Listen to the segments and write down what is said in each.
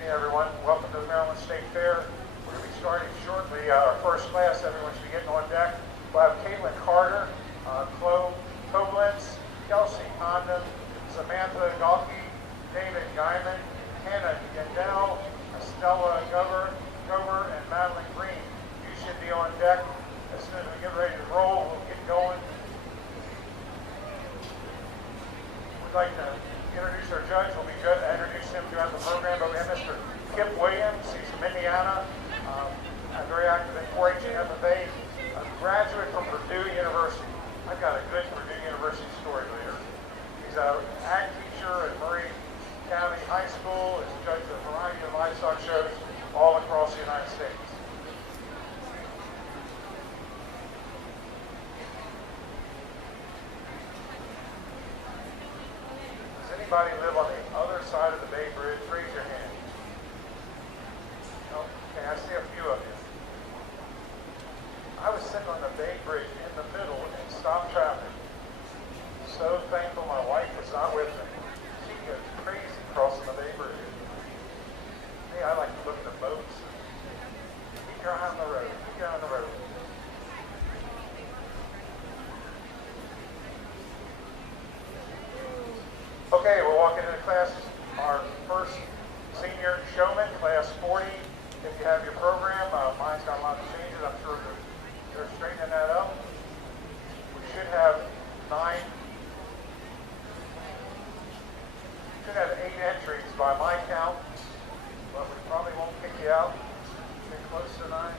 evening, everyone. Welcome to the Maryland State Fair. We're going to be starting shortly. Our first class, everyone should be getting on deck. We'll have Caitlin Carter, Chloe Koblenz, Kelsey Condon, Samantha Galkey, David Guyman, Hannah Gendell, Estella Gover, and Madeline Green. You should be on deck. As soon as we get ready to roll, we'll get going. We'd like to introduce our judge. We'll be introducing him throughout the program, but we have Mr. Kip Williams. He's from Indiana, very active in 4-H and FFA, a graduate from Purdue University. I've got a good Purdue University story later. He's an ag teacher at Murray County High School. Has judged a variety of livestock shows all across the United States. Anybody live on the other side of the Bay Bridge? Raise your hand. Okay, I see a few of you. I was sitting on the Bay Bridge in the middle and stopped traffic. So thankful my wife was not with me. She goes crazy crossing the Bay Bridge. Me, I like to look at the boats. Keep your eye on the road. Keep your eye on the road. Okay, we'll walk into the class. Our first senior showman, class 40. If you have your program, mine's got a lot of changes. I'm sure they're straightening that up. We should have 8 entries by my count, but we probably won't kick you out. Get close to 9.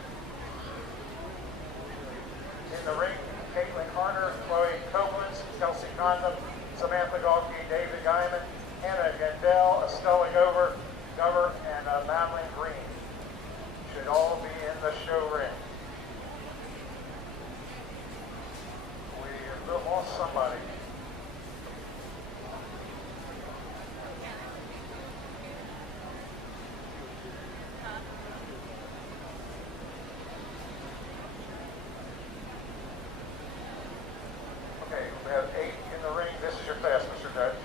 In the ring, Caitlin Carter, Chloe Koblenz, Kelsey Condon, Samantha Galkey, David Guyman, Hannah Gendell, Estella Gover, and Madeline Green should all be in the show ring. We lost somebody. Okay, we have 8 in the ring. This is your class, Mr. Judge.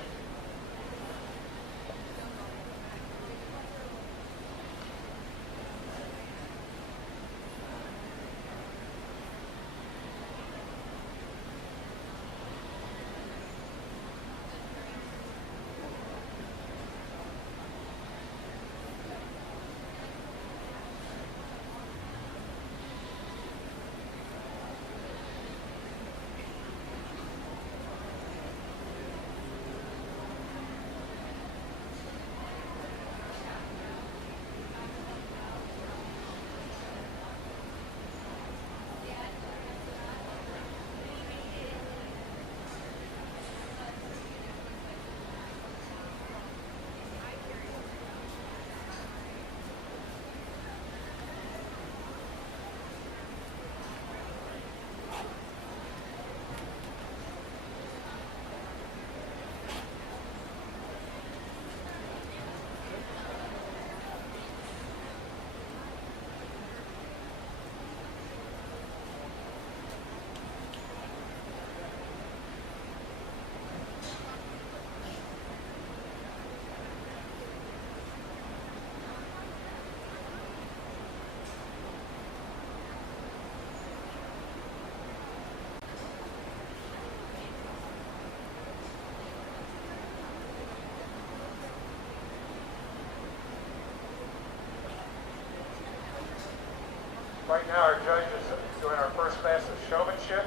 Right now, our judge is doing our first class of showmanship.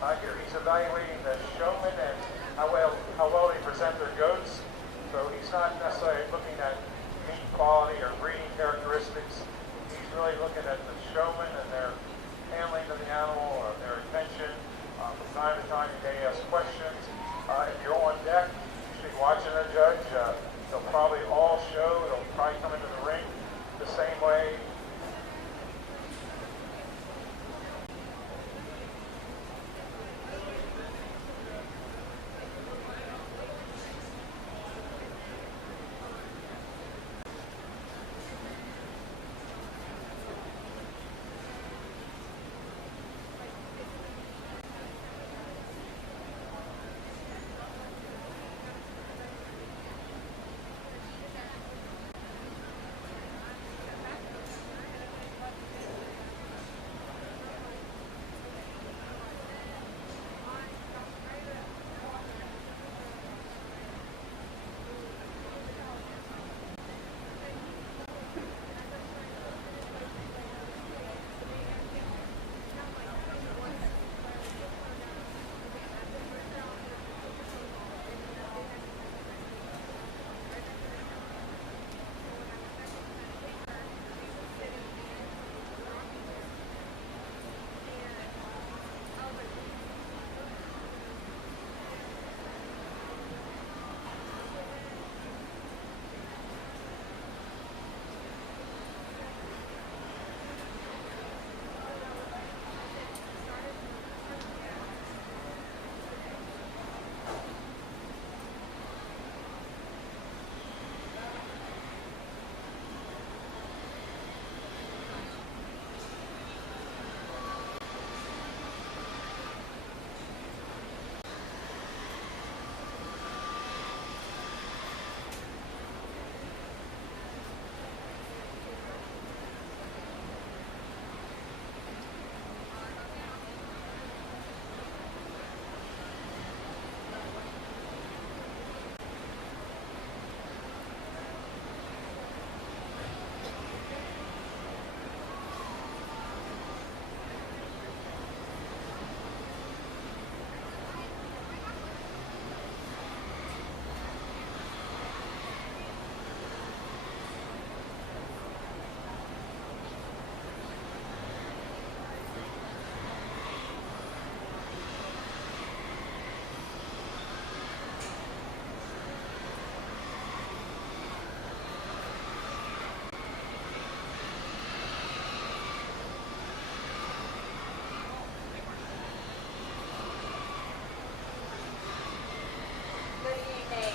Here he's evaluating the showmen and how well they present their goats. So he's not necessarily looking at meat quality or breeding characteristics. He's really looking at the showmen and their handling of the animal or their attention. From time to time, you may ask questions. If you're on deck, you should be watching the judge. They'll probably all show. They'll probably come into the ring the same way.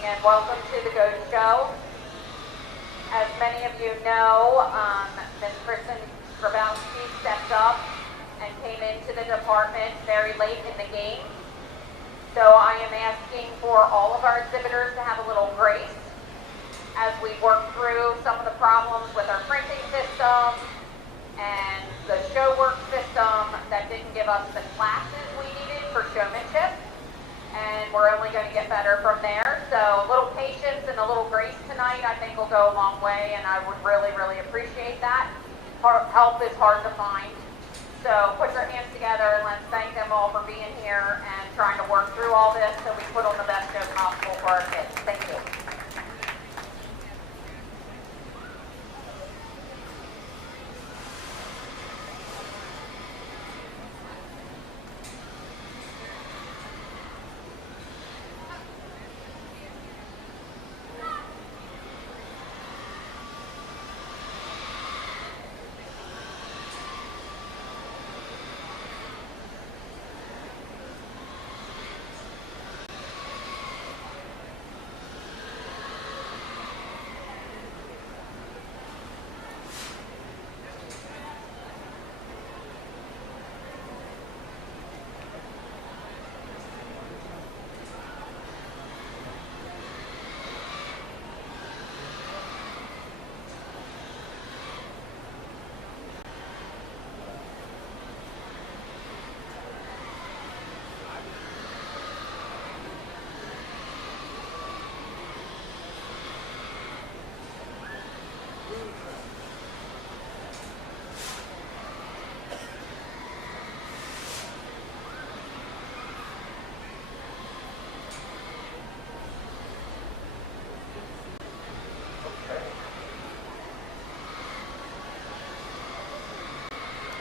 and welcome to the Go Show. As many of you know, Ms. Kristen Grabowski stepped up and came into the department very late in the game. So I am asking for all of our exhibitors to have a little grace as we work through some of the problems with our printing system and the show work system that didn't give us the classes we needed for showmanship. And we're only going to get better from there. So a little patience and a little grace tonight I think will go a long way, and I would really, really appreciate that. Help is hard to find. So put your hands together and let's thank them all for being here and trying to work through all this so we put on the best show possible for our kids. Thank you.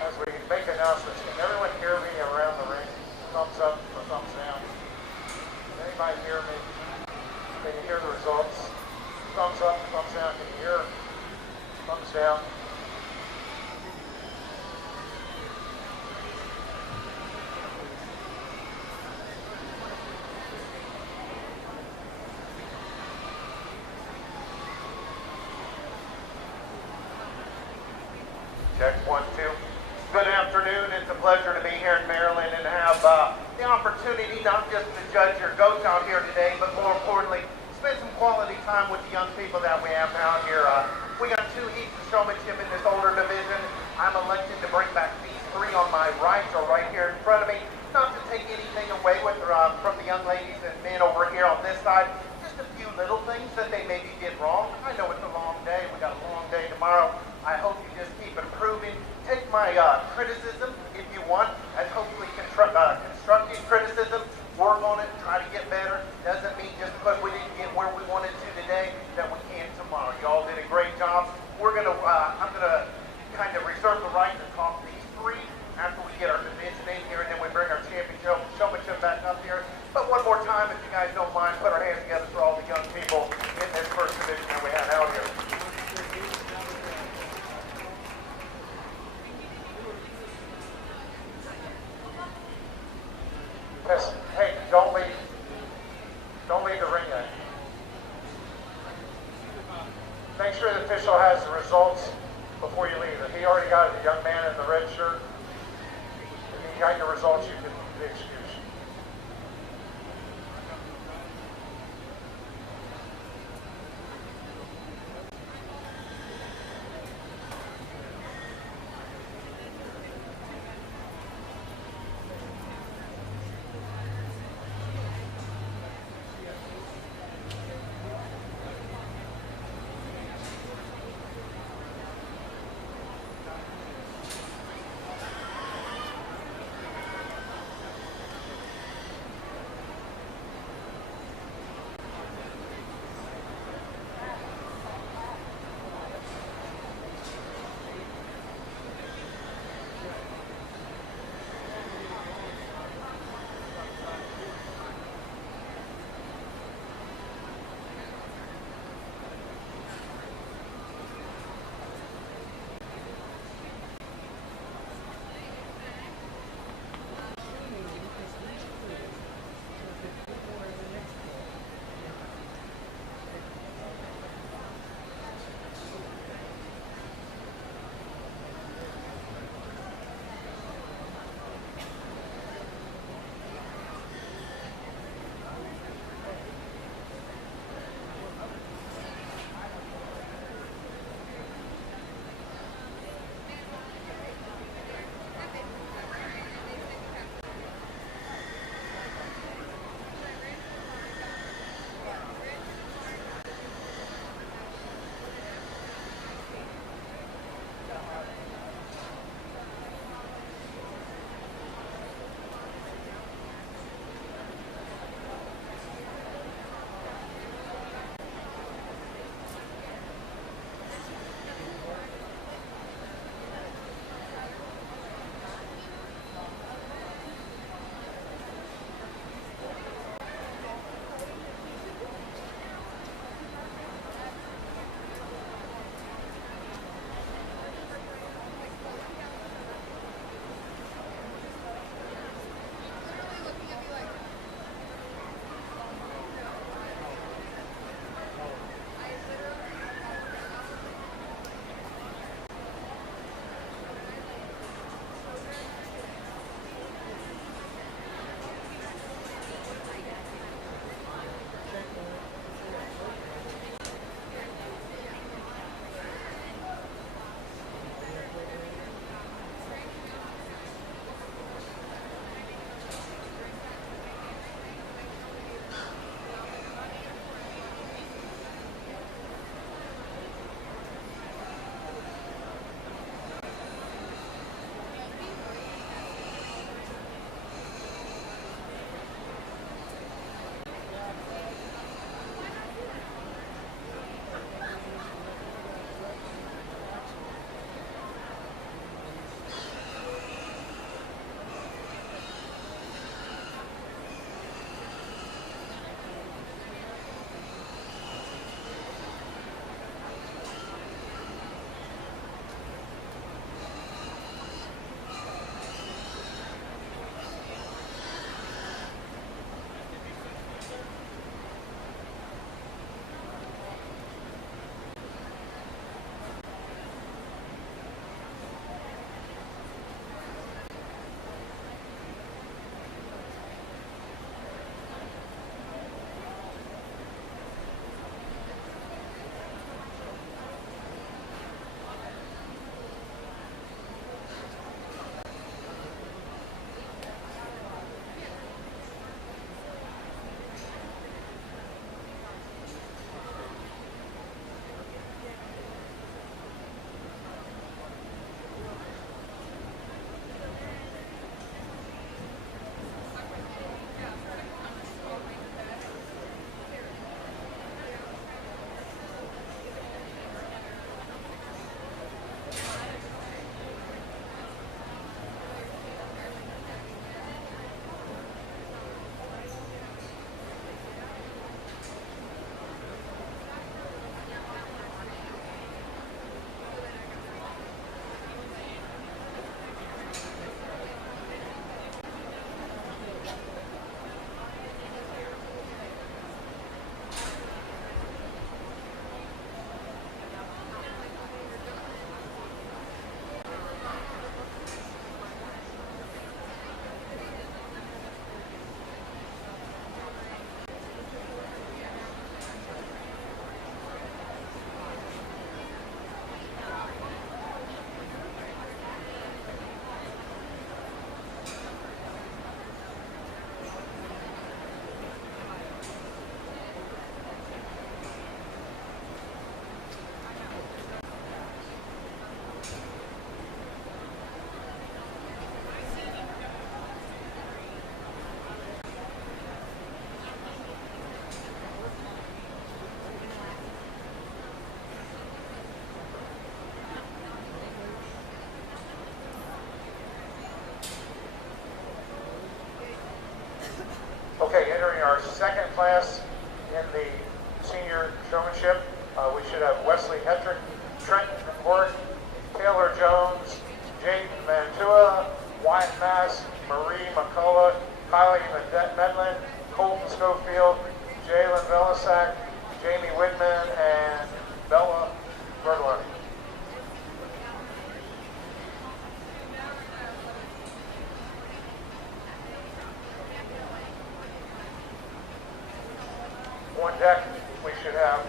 As we make announcements, can everyone hear me around the ring? Thumbs up or thumbs down? Can anybody hear me? Can you hear the results? Thumbs up, thumbs down. Can you hear? Thumbs down. Check 1, 2. Good afternoon. It's a pleasure to be here in Maryland and have the opportunity not just to judge your goats out here today, but more importantly, spend some quality time with the young people that we have out here. We got 2 heats of showmanship in this older division. I'm elected to bring back these 3 on my right or right here in front of me. Not to take anything away with from the young ladies and men over here on this side. Just a few little things that they maybe did wrong. I know it's a long day. We got a long day tomorrow. I hope you just keep improving. Take my criticism, if you want, as hopefully constructive criticism. Work on it, try to get better. Doesn't mean just because we didn't get where we wanted to today that we can't tomorrow. Y'all did a great job. I'm gonna kind of reserve the right to talk these 3 after we get our division in here, and then we bring our showmanship back up here. But one more time, if you guys don't mind, put our hands together for all the young people in this first division that we have out here. Yes. Hey, don't leave the ring yet. Make sure the official has the results before you leave. If he already got it, the young man in the red shirt, if he got your results, you can be excused. second class in the senior showmanship. We should have Wesley Hetrick, Trent Hort, Taylor Jones, Jayden Mantua, Wyatt Mass, Marie McCullough, Kylie Medlin, Colton Schofield, Jalen Velisak, Jamie Whitman, and Bella Bertler. On deck, we should have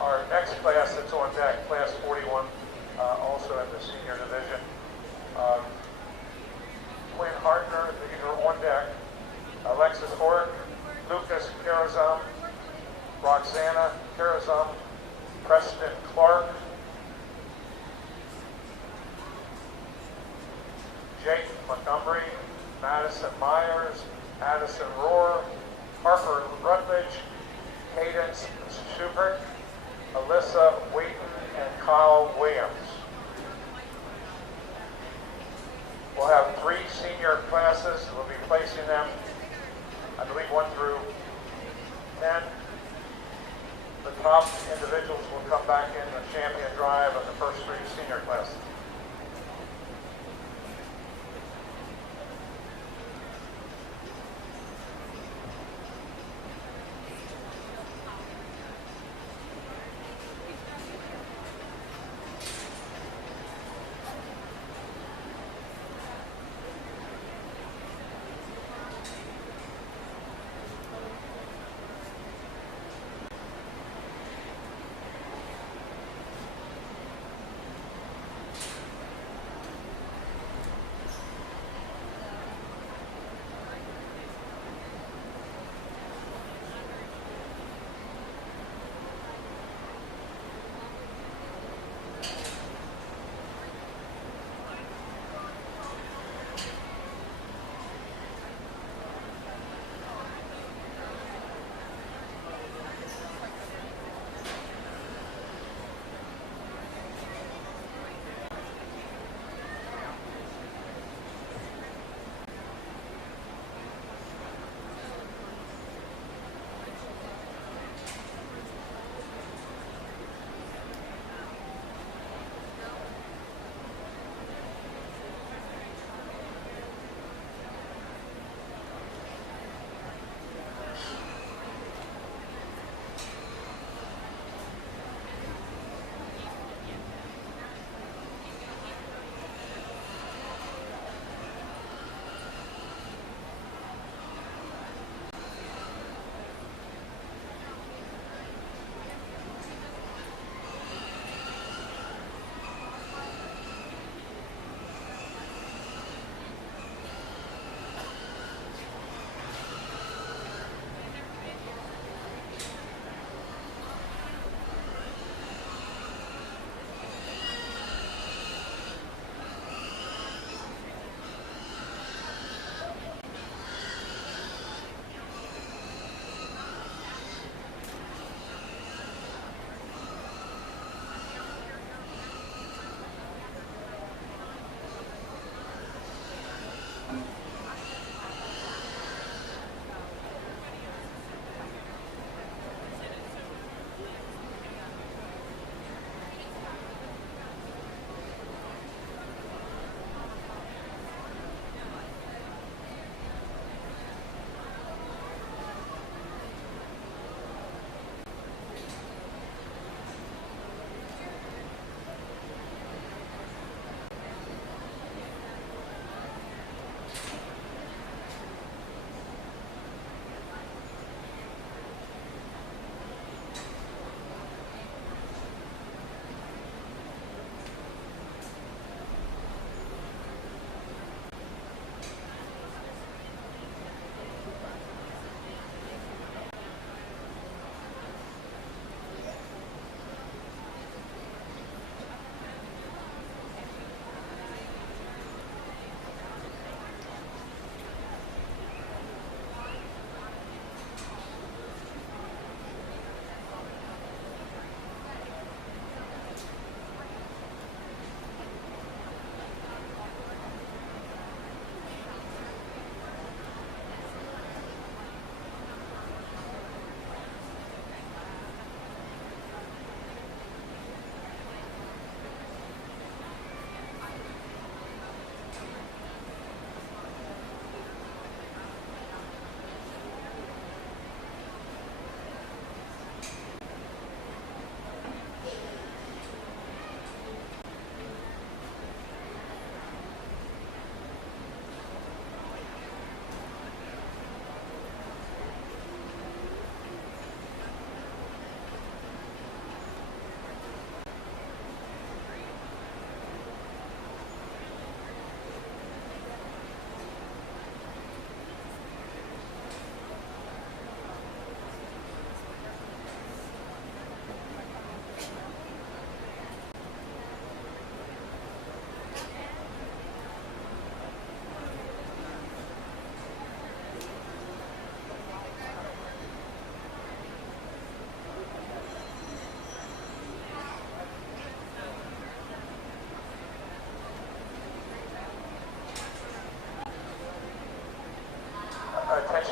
our next class that's on deck, class 41, also in the senior division. Quinn Hartner, these are on deck. Alexis Hort, Lucas Carazum, Roxana Carazum, Preston Clark, Jake Montgomery, Madison Myers, Addison Rohr, Harper Rutledge, Cadence Schubert, Alyssa Wheaton, and Kyle Williams. We'll have 3 senior classes. We'll be placing them, I believe, 1 through 10. The top individuals will come back in the champion drive of the first 3 senior classes.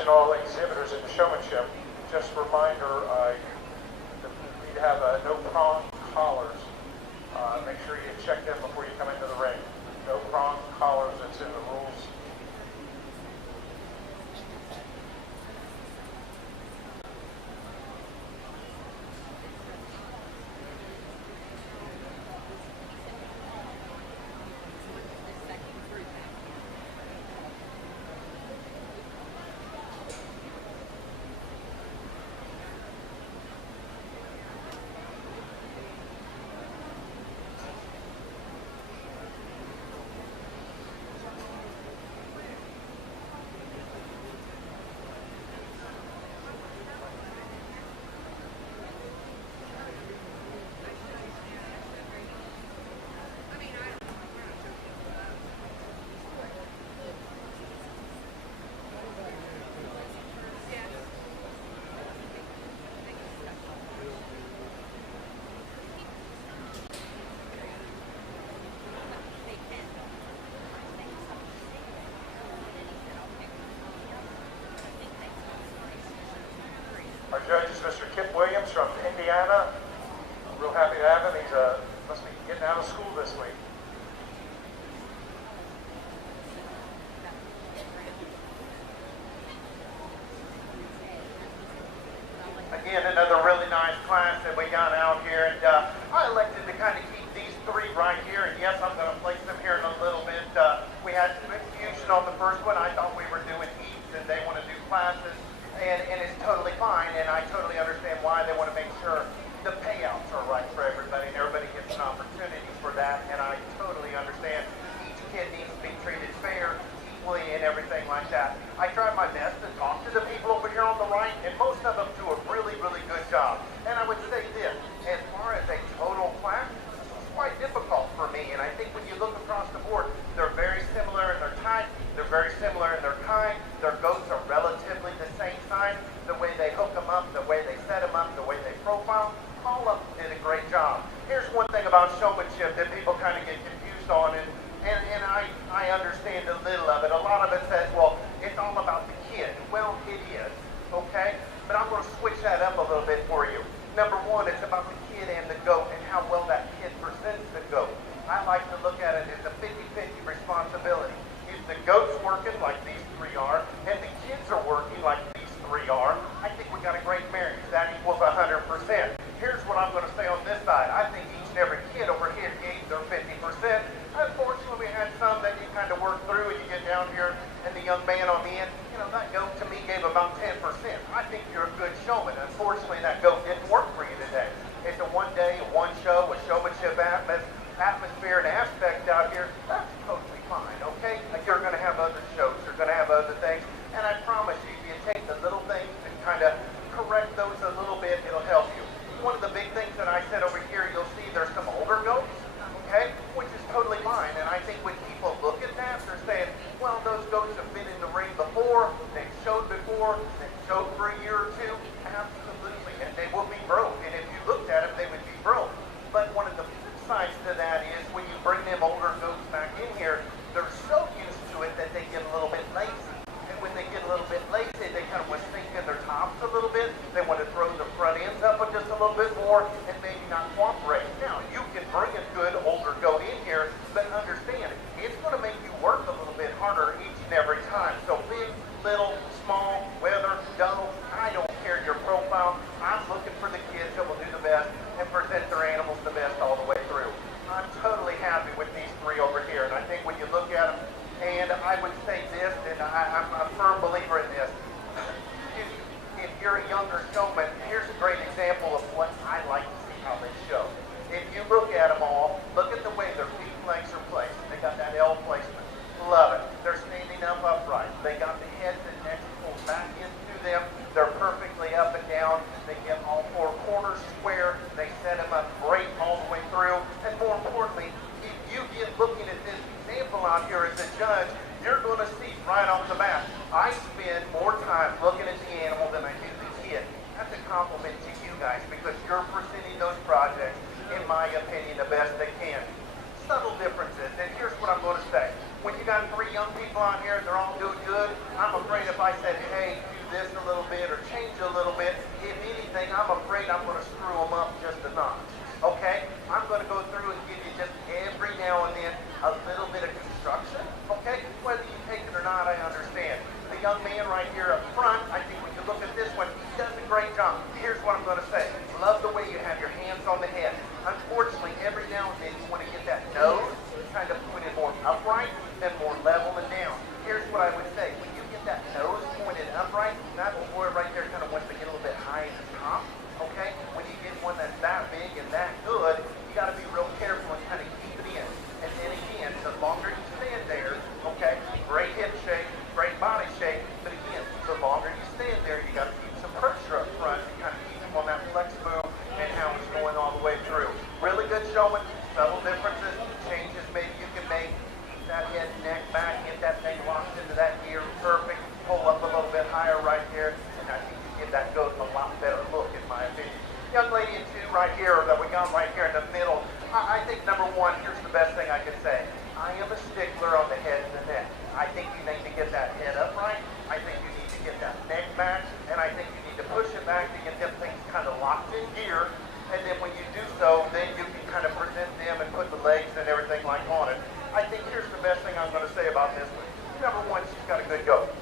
all exhibitors in the Showmanship, just a reminder, you need to have no prong collars. Make sure you check them before you come into the ring. No prong collars, it's in the rules. Our judge is Mr. Kip Williams from Indiana. Real happy to have him. He's must be getting out of school this week. Again, another really nice class that we got out here, and I elected to kind of keep these three right here, and yes, I'm going to place them here in a little bit. We had some confusion on the first one. I thought we were doing heats, and they want to do classes, and it's totally fine, and I totally understand why they want to make sure the payouts are right for everybody, and everybody gets an opportunity for that, and I totally understand each kid needs to be treated fair, equally, and everything like that. I tried my best to talk to the people over here on the right, and most of them do a really, really good job. And I would say this, as far as a total class, this was quite difficult for me, and I think when you look across the board, they're very similar in their type, they're very similar in their kind, their goats are relatively the same size, the way they hook them up, the way they set them up, the way they profile, all of them did a great job. Here's one thing about showmanship that people kind of get confused on, and I understand a little of it. A lot of it says, well, it's all about the kid. Well, it is, okay? But I'm going to switch that up a little bit for you. Number one, it's about the kid and the goat and how well that kid presents the goat. I like to look at it as a 50-50 responsibility. If the goat's working like these three are, and the kids are working like these three are, I think we got a great marriage. That equals 100%. Here's what I'm going to say on this side. I think each and every kid over here gave their 50%. Unfortunately, we had some that you kind of work through, and you get down here, and the young man on the end, you know, that goat to me gave about 10%. I think you're a good showman. Unfortunately, that goat didn't work for you today. It's a one day, a one show, a showmanship atmosphere and aspect out here. That's totally fine, okay? You're going to have other shows. You're going to have other things. And I promise you, if you take the little things and kind of correct those a little bit, it'll help you. One of the big things that I said over here, you'll see there's some older goats, okay, which is totally fine. And I think when people look at that, they're saying, well, those goats have been in the ring before, they've showed for a year or two. Absolutely, and they will be broke. And if you looked at them, they would be broke. But one of the flip sides to that is when you bring them older goats back in here, they're so used to it that they get a little bit lazy. And when they get a little bit lazy, they kind of want to sink in their tops a little bit. They want to throw the front ends up just a little bit more and maybe not cooperate. Now, you can bring a good older goat in here, but understand, it's going to make you work a little bit harder each and every time. So big, little, small, whether, dull, I don't care your profile. I'm looking for the kids that will do the best and present their animals the best all the way through. I'm totally happy with these three over here, and I think when you look at them, and I would say this, and I'm a firm believer in this, if you're a younger showman, here's a great example of what I like to see how they show. If you look at them all, look at the way their feet and legs are placed. They got that L placement. Love it. They're standing up upright. They got the heads and necks pulled back into them. They're perfectly up and down. They get all four corners square. They set them up great all the way through. And more importantly, if you get looking at this example out here as a judge, you're going to see right off the bat, I spend more time looking at the animal than I do the kid. That's a compliment to you guys because you're presenting those projects, in my opinion, the best they can. Subtle differences, and here's what I'm going to say. When you got three young people on here, they're all doing good, I'm afraid if I said, hey, do this a little bit or change a little bit. If anything, I'm afraid I'm going to screw them up just a notch. Okay? I'm going to go through and give you just every now and then a little bit of construction. Okay? Whether you take it or not, I understand. The young man right here up front, I think we can look at this one. He does a great job. Here's what I'm going to say. Love the way you have your hands on the head. Unfortunately, every now and then you want to get that nose kind of pointed more upright and more level and down. Here's what I would say. When you get that nose pointed upright, that little boy right there kind of wants to get a little bit high in the top. Okay? When you get one that's that big and that good, you got to be real careful and kind of keep it in. And then again, the longer you stand there, okay, great hip shape, great body shape, but again, the longer you stand there, you got to keep some pressure up front and kind of keep him on that flex move and how he's going all the way through. Really good showman, subtle differences, changes maybe you can make. Keep that head, neck back, get that thing locked into that gear, perfect. Pull up a little bit higher right there, and I think you give that goat a lot better look in my opinion. Young lady in two right here that we got right here in the middle, I think number one, here's the best thing I can say. I am a stickler on the head and the neck. I think you need to get that head upright. I think you need to get that neck back, and I think you need to push it back to get them things kind of locked in gear. And then when you do so, then you can kind of present them and put the legs and everything like on it. I think here's the best thing I'm going to say about this one. Number one, she's got a good goat.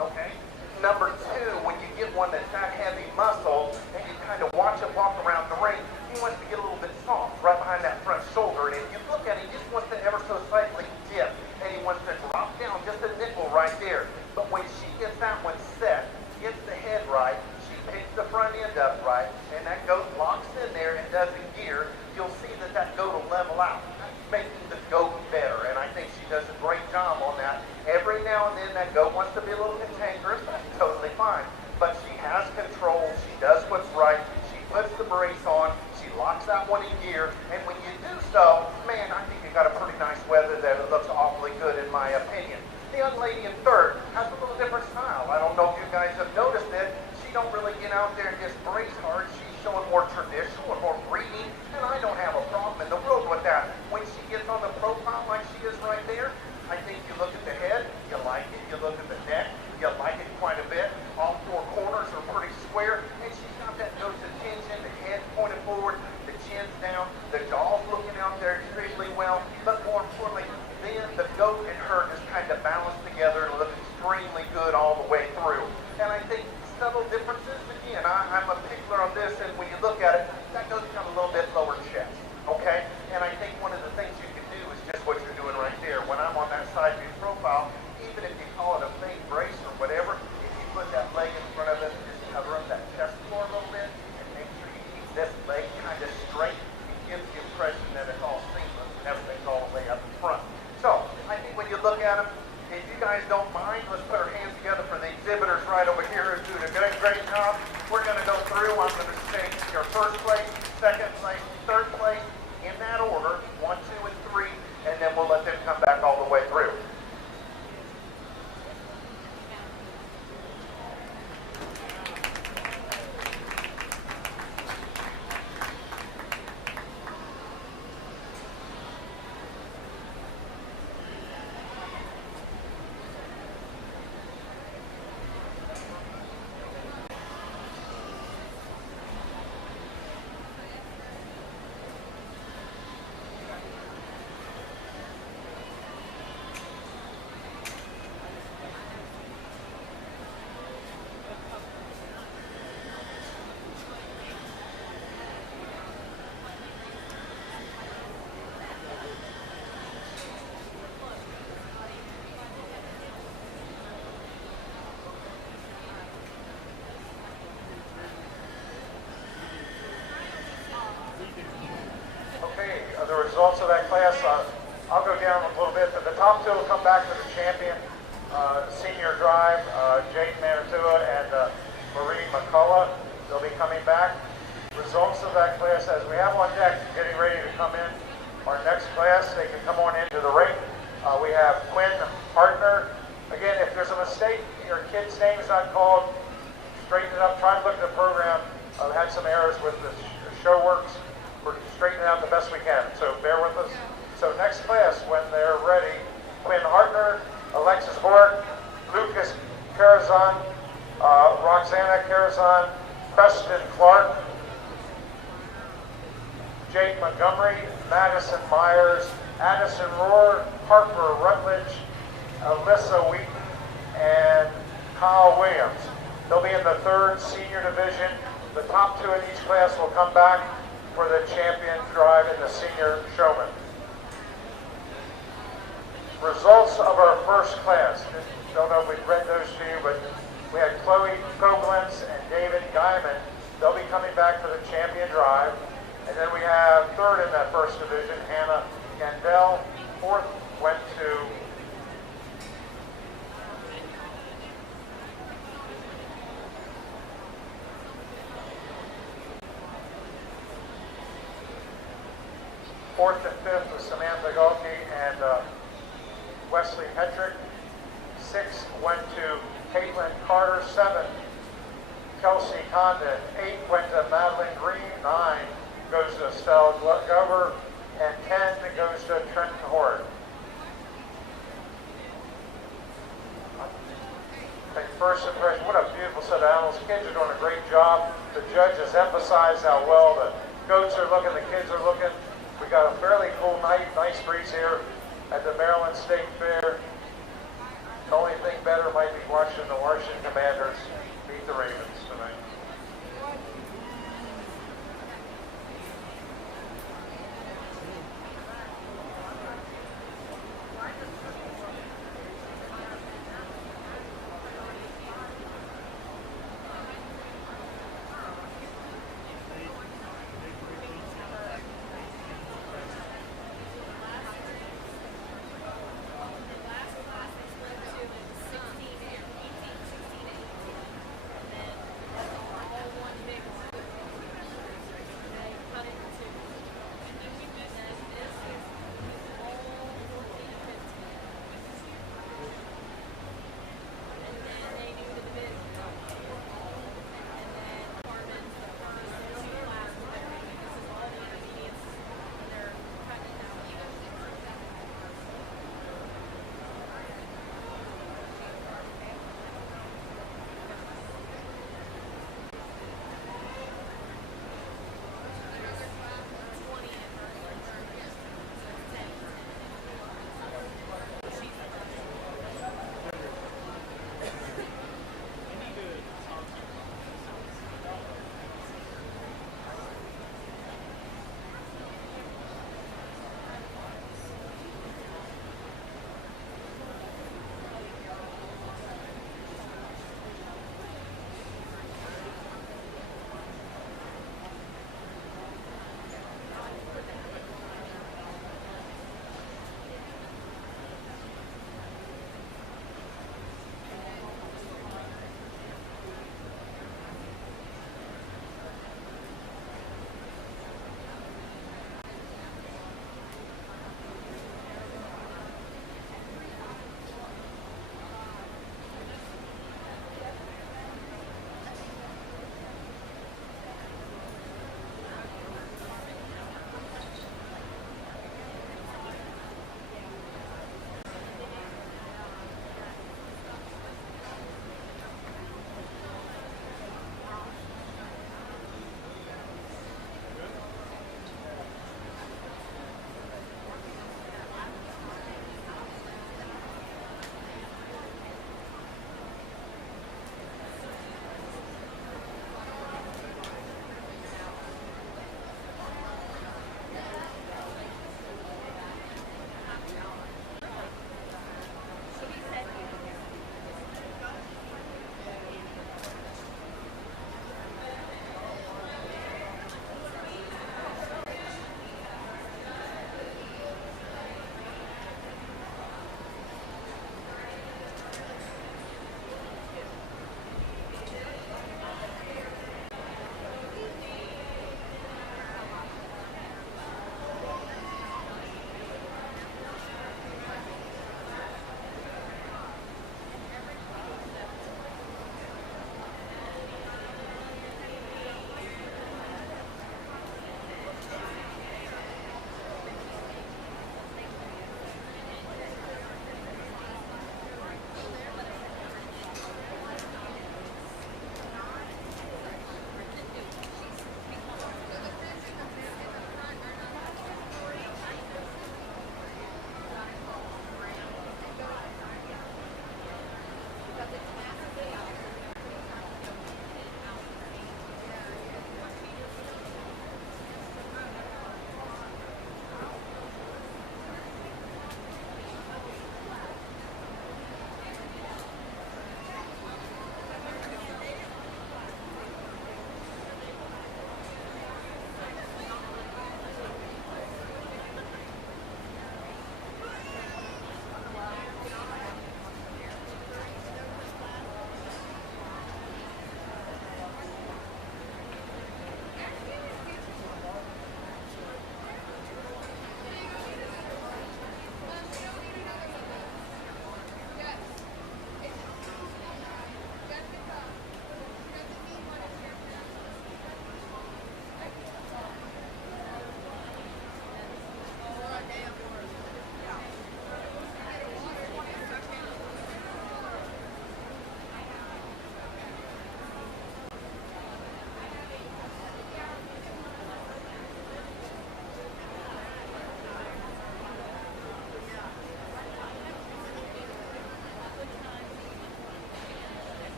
Okay? Number two, when you get one that's that heavy muscle and you kind of watch him walk around the ring, he wants to get a little bit soft right behind that front shoulder. And if you look at it, he just wants to ever so slightly dip. And he wants to drop down just a nickel right there. But when she gets that one set, gets the head right, she picks the front end up right, and that goat locks in there and does a gear, you'll see that that goat will level out. That's making the goat better. And I think she does a great job on that. Every now and then that goat wants to be a little cantankerous. That's totally fine. But she has control. She does what's right. She puts the brace on. She locks that one in gear. And when you do so, man, I think you got a pretty nice weather that it looks awfully good in my opinion. The young lady in third has a little different style. I don't know if you guys have noticed it. She don't really get out there and just brace hard. She's showing more traditional and more breeding. And I don't have a problem in the world with that. When she gets on the profile like she is right there, I think you look at the head, you like it. You look at the neck, you like it quite a bit. All four corners are pretty square, and she's got that nose attention, the head pointed forward, the chin's down, the jaw's looking out there extremely well. But more importantly, then the goat and her just kind of balance together and look extremely good all the way through. And I think subtle differences, again, I'm a pickler on this, and when you look at it, that goat's got a little bit lower chest, okay? And I think one of the things you can do is just what you're doing right there. When I'm on that side view profile, even if you call it a fake brace or whatever, if you put that leg in front of it and just cover up that chest floor a little bit and make sure you keep this leg kind of straight, it gives the impression that it's all seamless and everything's all the way up in front. So, I think when you look at them, if you guys don't mind, let's put our hands together for the exhibitors right over here who do a great job. We're going to go through. I'm going to say your first place, second place, third place, in that order, 1, 2, and 3, and then we'll let them come back all the way through. The results of that class, I'll go down a little bit, but the top two will come back to the champion, senior drive, Jake Manatua and Marie McCullough. They'll be coming back. Results of that class, as we have on deck, getting ready to come in. Our next class, they can come on into the ring. We have Quinn Hartner. Again, if there's a mistake, your kid's name is not called, straighten it up. Try to look at the program. I've had some errors with the show works. We're straightening out the best we can, so bear with us. So next class, when they're ready, Quinn Hartner, Alexis Hort, Lucas Carazon, Roxana Carazon, Preston Clark, Jake Montgomery, Madison Myers, Addison Rohr, Harper Rutledge, Alyssa Wheaton, and Kyle Williams. They'll be in the 3rd senior division. The top 2 in each class will come back for the champion drive in the senior showman. Results of our first class. Don't know if we've read those to you, but we had Chloe Koblenz and David Guyman. They'll be coming back for the champion drive. And then we have 3rd in that 1st division, Hannah Gandel. 4th went to Fourth and 5th was Samantha Galkey and Wesley Hetrick. 6th went to Caitlin Carter. 7th, Kelsey Condon. 8th went to Madeline Green. 9 goes to Estelle Gover. And 10 goes to Trenton Hort. First impression, what a beautiful set of animals. Kids are doing a great job. The judges emphasize how well the goats are looking, the kids are looking. We got a fairly cool night, nice breeze here at the Maryland State Fair. The only thing better might be watching the Washington Commanders beat the Ravens tonight.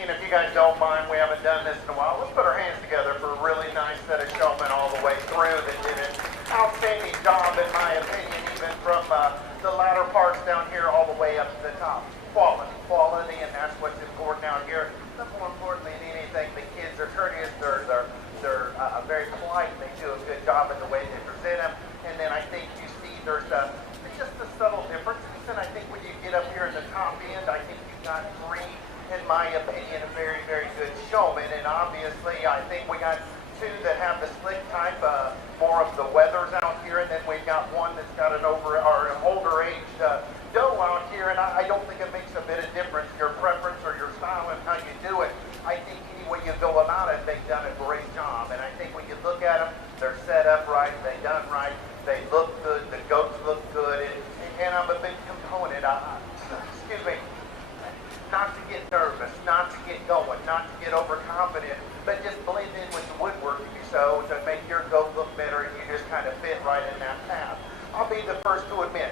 again, if you guys don't mind, we haven't done this in a while. Let's put our hands together for a really nice set of showmen all the way through that did an outstanding job, in my opinion, even from the latter parts down here all the way up to the top. Quality, and that's what's important out here. But more importantly than anything, the kids are courteous. They're very polite. They do a good job in the way they present them. And then I think you see there's just the subtle differences. And I think when you get up here in the top end, I think you've got three, in my opinion, a very, very good showman. And obviously, I think we got two that have the slick type, more of the weathers out here, and then we've got one that's got an older aged doe out here. And I don't think it makes a bit of difference, your preference or your style and how you do it. I think any way you go about it, they've done a great job. And I think when you look at them, they're set up right, they done right, they look good, the goats look good, and I'm a big component. Excuse me. Not to get nervous, not to get going, not to get overconfident, but just blend in with the woodwork so to make your goat look better, and you just kind of fit right in that path. I'll be the first to admit,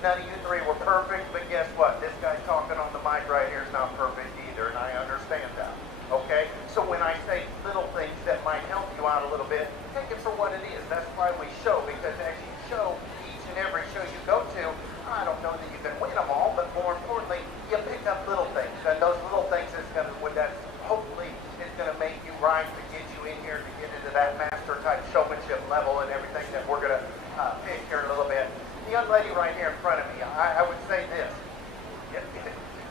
none of you three were perfect, but guess what? This guy talking on the mic right here is not perfect either, and I understand that. Okay? So when I say little things that might help you out a little bit, take it for what it is. That's why we show, because as you show each and every show you go to, I don't know that you can win them all, but more importantly, you pick up little things, and those little things is going to, that hopefully is going to make you right to get you in here to get into that master type showmanship level and everything that we're going to pick here in a little bit. The young lady right here in front of me, I would say this.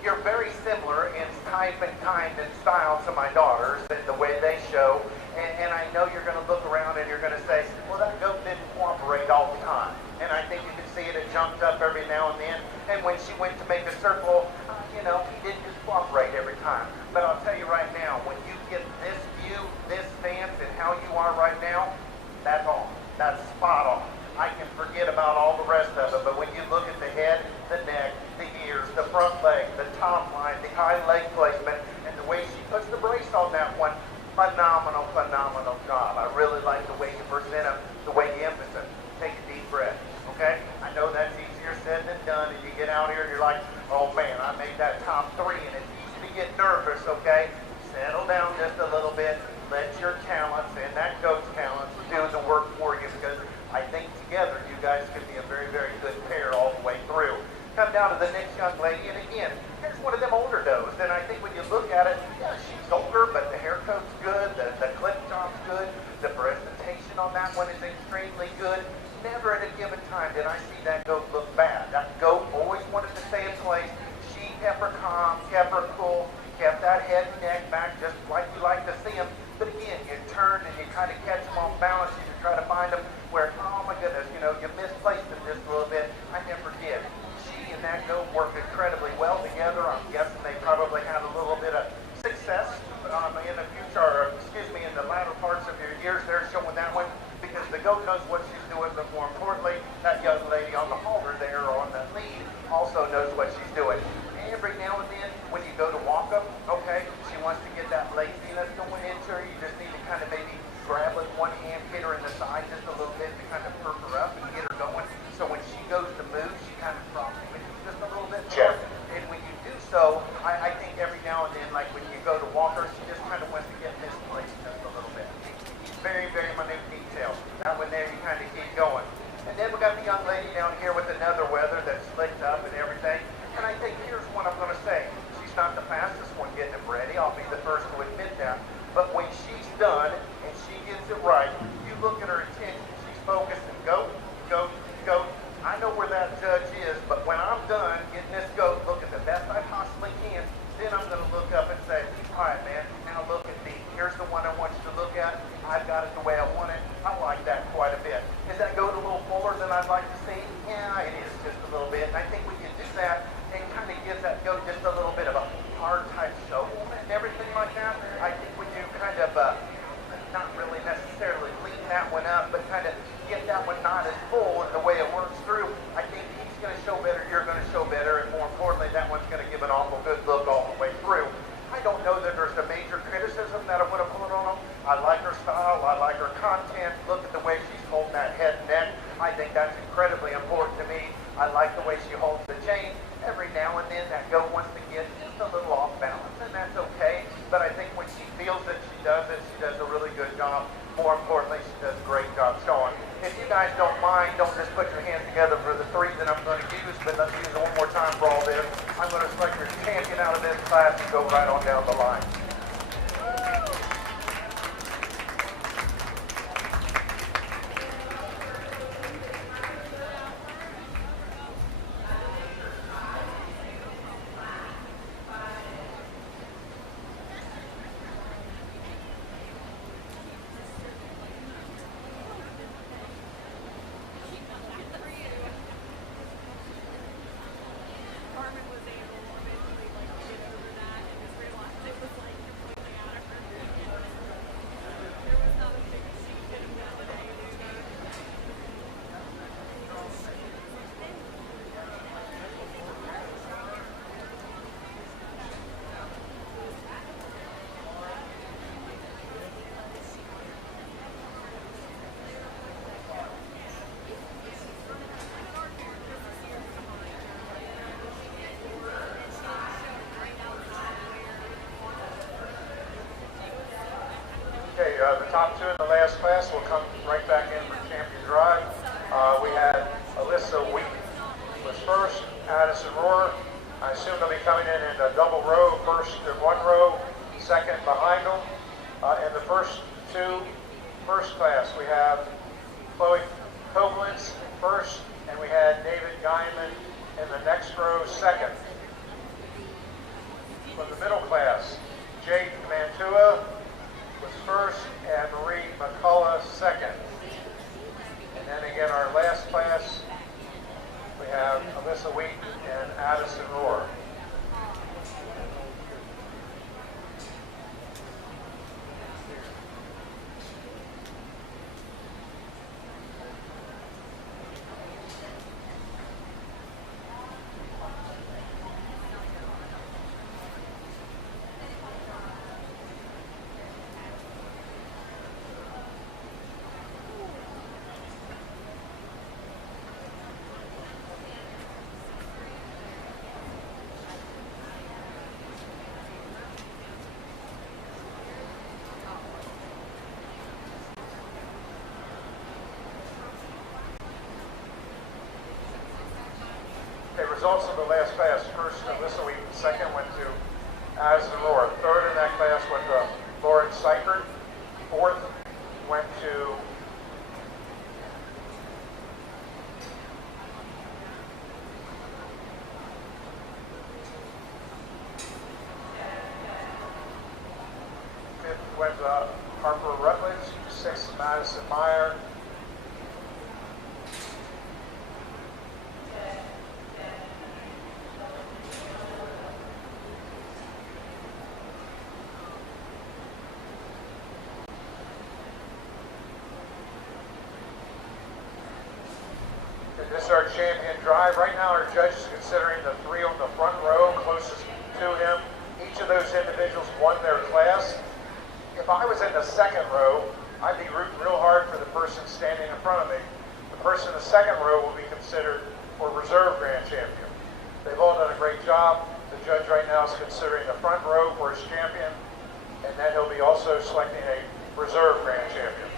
You're very similar in type and kind and style to my daughters and the way they show. And I know you're going to look around and you're going to say, well, that goat didn't cooperate all the time. And I think you can see it jumped up every now and then. And when she went to make a circle, he didn't just cooperate every time. But I'll tell you right now, when you get this view, this stance, and how you are right now, that's all. That's spot on. I can forget about all the rest of it, but when you look at the head, the neck, the ears, the front leg, the top line, the hind leg placement, and the way she puts the brace on that one, phenomenal job. I really like the way you present them, the way you emphasize. Take a deep breath, okay? I know that's easier said than done, and you get out here and you're like, oh man, I made that top three, and it's easy to get nervous, okay? Settle down just a little bit. Let your talents and that goat's talents do the work for you, because I think together you guys could be a very, very good pair all the way through. Come down to the next young lady, and again, here's one of them older does, and I think when you look at it, yeah, she's older, but the haircut's good, the clip job's good, the presentation on that one is extremely good. Never at a given time did I see that goat look bad. That goat always wanted to stay in place. She kept her calm, kept her cool, kept that head and neck back just like you like to see them. But again, you turn and you kind of catch them off balance, and you try to find them where, oh my goodness, you misplaced them just a little bit. I never did. She and that goat worked incredibly well together. I'm guessing they probably had a little bit of success in the future, or in the latter parts of your years there showing that one, because the goat knows what she's doing, but more importantly, that young lady on the halter there, or on the lead, also knows what she's doing. Every now and then, when you go to walk up, okay, she wants to get that laziness going into her. You just need to kind of maybe grab with one hand, hit her in the side just a little bit to kind of perk her up and get her going. So when she goes to move, she kind of drops with you just a little bit more. And when you do so, I think every now and then, like when you go to walk her, she just kind of wants to get misplaced just a little bit. Very, very minute detail. That one there, you kind of keep going. And then we got the young lady down here with another weather that's slicked up and everything. And I think here's what I'm going to say. She's not the fastest one getting them ready. I'll be the first to admit that. But when she's done and she gets it right, you look at her attention. She's focused and go. I know where that judge is, but when I'm done getting this goat looking the best I possibly can, then I'm going to look up and say, all right, man, now look at me. Here's the one I want you to look at. I've got it the way I want it. I like that quite a bit. Is that goat a little fuller than I'd like to see? Yeah, it is just a little bit. And I think we can do that and kind of give that goat just a little bit of a hard type show and everything like that. I think when you kind of not really necessarily lean that one up, but kind of get that one not as full in the way it works through, I think he's going to show better, you're going to show better, and more importantly, that one's going to give an awful good look all the way through. I don't know that there's a major criticism that I would have put on him. I like her style, I like her content. Look at the way she's holding that head and neck. I think that's incredibly important to me. I like the way she holds the chain. Every now and then that goat wants to get just a little off balance, and that's okay. right on down the line. Okay, the top two in the last class will come right back in for Champion Drive. We had Alyssa Wheat was first, Addison Rohr. I assume they'll be coming in a double row, first in one row, second behind them. In the first class, we have Chloe Koblenz first, and we had David Guyman in the next row, second. For the middle class, Jake Mantua was first, and Marie McCullough second. And then again, our last class, we have Alyssa Wheat and Addison Rohr. Okay, results of the last class. First, Alyssa Wheat. Second went to Addison Rohr. Third in that class went to Lauren Seifert. Fourth went to fifth went to Harper Rutledge. Sixth, Madison Meyer. This is our champion drive. Right now our judge is considering the three on the front row closest to him. Each of those individuals won their class. If I was in the second row, I'd be rooting real hard for the person standing in front of me. The person in the second row will be considered for reserve grand champion. They've all done a great job. The judge right now is considering the front row for his champion, and then he'll be also selecting a reserve grand champion.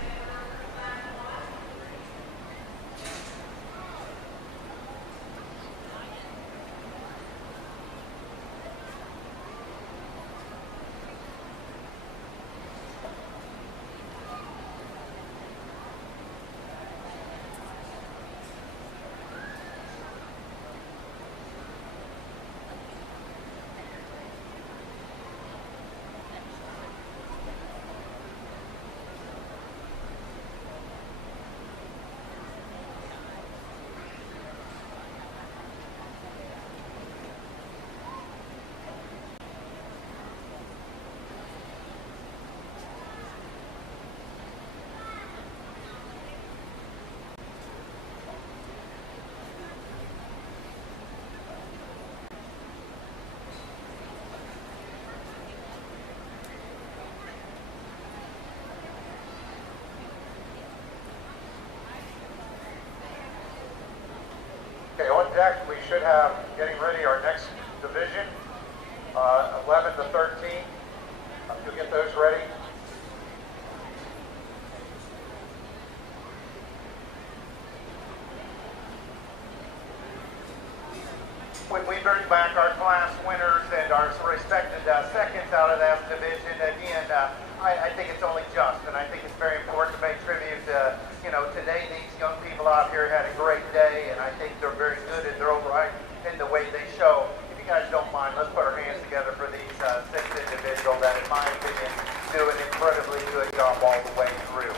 Okay, on deck we should have, getting ready, our next division, 11 to 13. You'll get those ready. When we bring back our class winners and our respected seconds out of that division. Again, I think it's only just, and I think it's very important to pay tribute to, today these young people out here had a great day, and I think they're very good in their own right in the way they show. If you guys don't mind, let's put our hands together for these 6 individuals that, in my opinion, do an incredibly good job all the way through.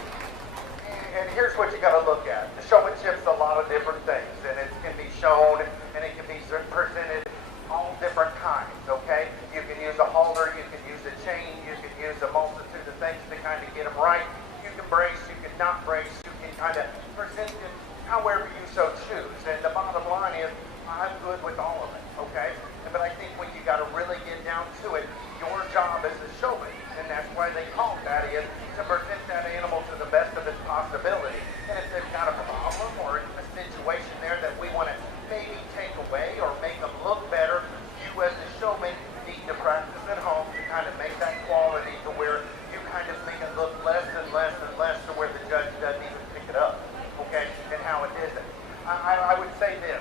And here's what you got to look at. The showmanship's a lot of different things, and it can be shown, and it can be presented all different kinds, okay? You can use a halter, you can use a chain, you can use a multitude of things to kind of get them right. You can brace, you can not brace, you can kind of present it however you so choose. And the bottom line is, I'm good with all of it, okay? But I think when you got to really get down to it, your job as a showman, and that's why they call it that, is to present that animal to the best of its possibility. And if they've got a problem or a situation there that we want to maybe take away or make them look better, you as a showman need to practice at home to kind of make that quality to where you kind of make it look less and less and less to where the judge doesn't even pick it up, okay, and how it isn't. I would say this,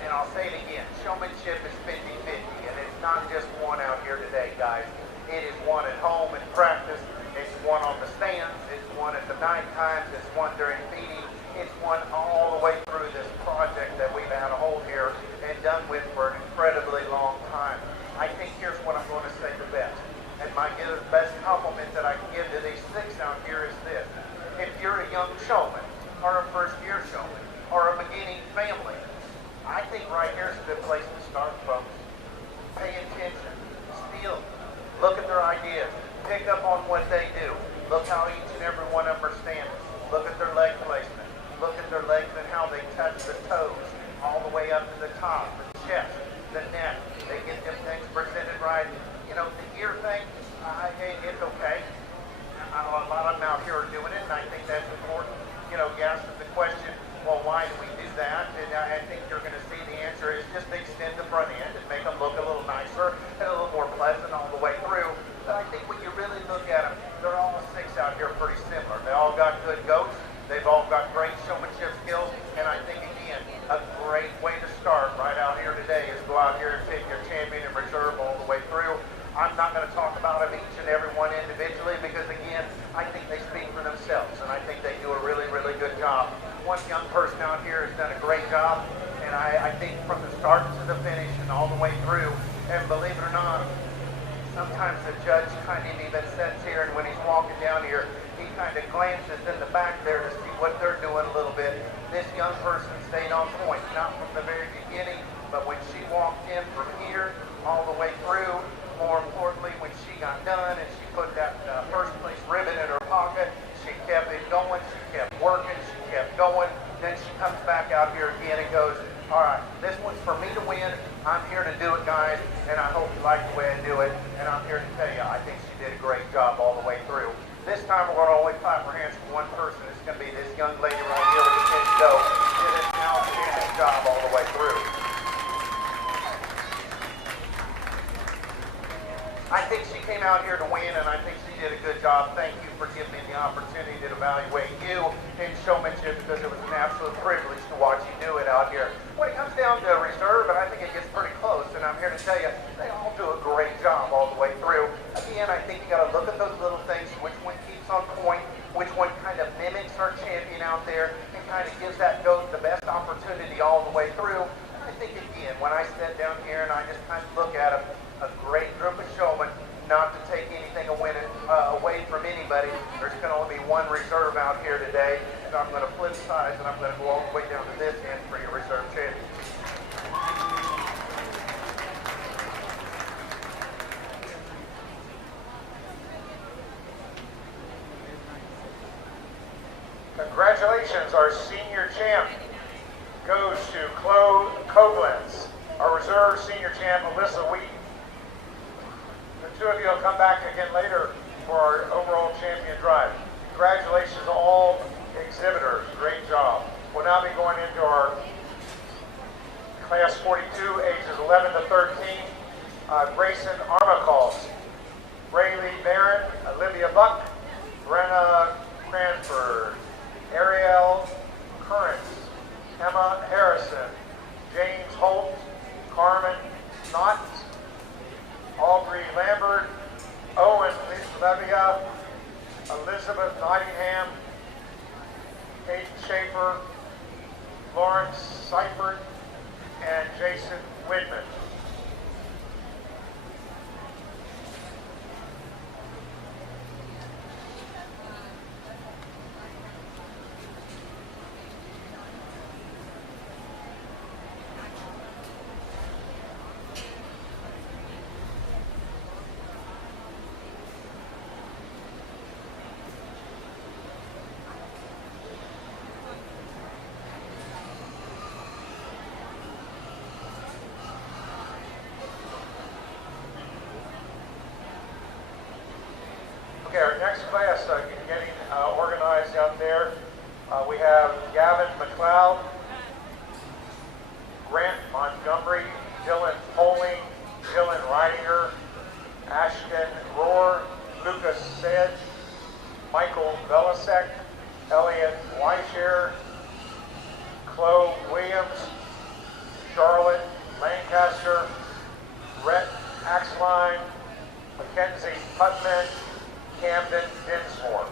and I'll say it again, showmanship is 50-50, and it's not just one out here today, guys. It is one at home in practice, it's one on the stands, it's one at the night times, it's one during feeding, it's one all the way through this project that we've had a hold here and done with for an incredibly long time. I think here's what I'm going to say the best, and my best compliment that I can give to these 6 out here is this. If you're a young showman, or a first-year showman, or a beginning family, I think right here is a good place to start, folks. Pay attention. Steal. Look at their ideas. Pick up on what they do. Look how each and every one of them are standing. Look at their leg placement. Look at their legs and how they touch the toes, all the way up to the top, the chest, the neck. They get them things presented right. The ear thing, it's okay. A lot of them out here are doing it, and I think that's important. You ask the question, well, why do we do that? And I think you're going to see the answer is just to extend the front end and make them look a little nicer and a little more pleasant all the way through. But I think when you really look at them, they're all 6 out here pretty similar. They all got good goats. They've all got great showmanship skills. And I think, again, a great way to start right out here today is go out here and pick your champion and reserve all the way through. I'm not going to talk about them each and every one individually because, again, I think they speak for themselves, and I think they do a really, really good job. One young person out here has done a great job, and I think from the start to the finish and all the way through, and believe it or not, sometimes the judge kind of even sits here, and when he's walking down here, he kind of glances in the back there to see what they're doing a little bit. This young person stayed on point, not from the very beginning, but when she walked in from here all the way through, more importantly, when she got done and she put that first place ribbon in her pocket, she kept it going, she kept working, she kept going. Then she comes back out here again and goes, all right, this one's for me to win. I'm here to do it, guys, and I hope you like the way I do it. And I'm here to tell you, I think she did a great job all the way through. This time we're going to only clap our hands for one person. It's going to be this young lady right here with the kids go. Did an outstanding job all the way through. I think she came out here to win, and I think she did a good job. Thank you for giving me the opportunity to evaluate you in showmanship because it was an absolute privilege to watch you do it out here. When it comes down to reserve, and I think it gets pretty close, and I'm here to tell you, they all do a great job all the way through. Again, I think you got to look at those little things, which one keeps on point, which one kind of mimics our champion out there, and kind of gives that goat the best opportunity all the way through. And I think, again, when I sit down here and I just kind of look at them, a great group of showmen, not to take anything away from anybody. There's going to only be one reserve out here today, and I'm going to flip sides, and I'm going to go all the way down to this end for your reserve champion. Congratulations, our senior champ goes to Koblenz. Our reserve senior champ, Alyssa Wheat. The 2 of you will come back again later for our overall champion drive. Congratulations to all exhibitors. Great job. We'll now be going into our class 42, ages 11 to 13. Grayson Armacalls, Rayleigh Barron, Olivia Buck, Brenna Cranford, Ariel Currents, Emma Harrison, James Holt, Carmen Knott, Aubrey Lambert, Okay, our next class getting organized out there. We have Gavin McLeod, Grant Montgomery, Dylan Poling, Dylan Reidinger, Ashton Rohr, Lucas Sedge, Michael Velasek, Elliot Weischer, Chloe Williams, Charlotte Lancaster, Rhett Axline, Mackenzie Putman, Camden Dinsmore.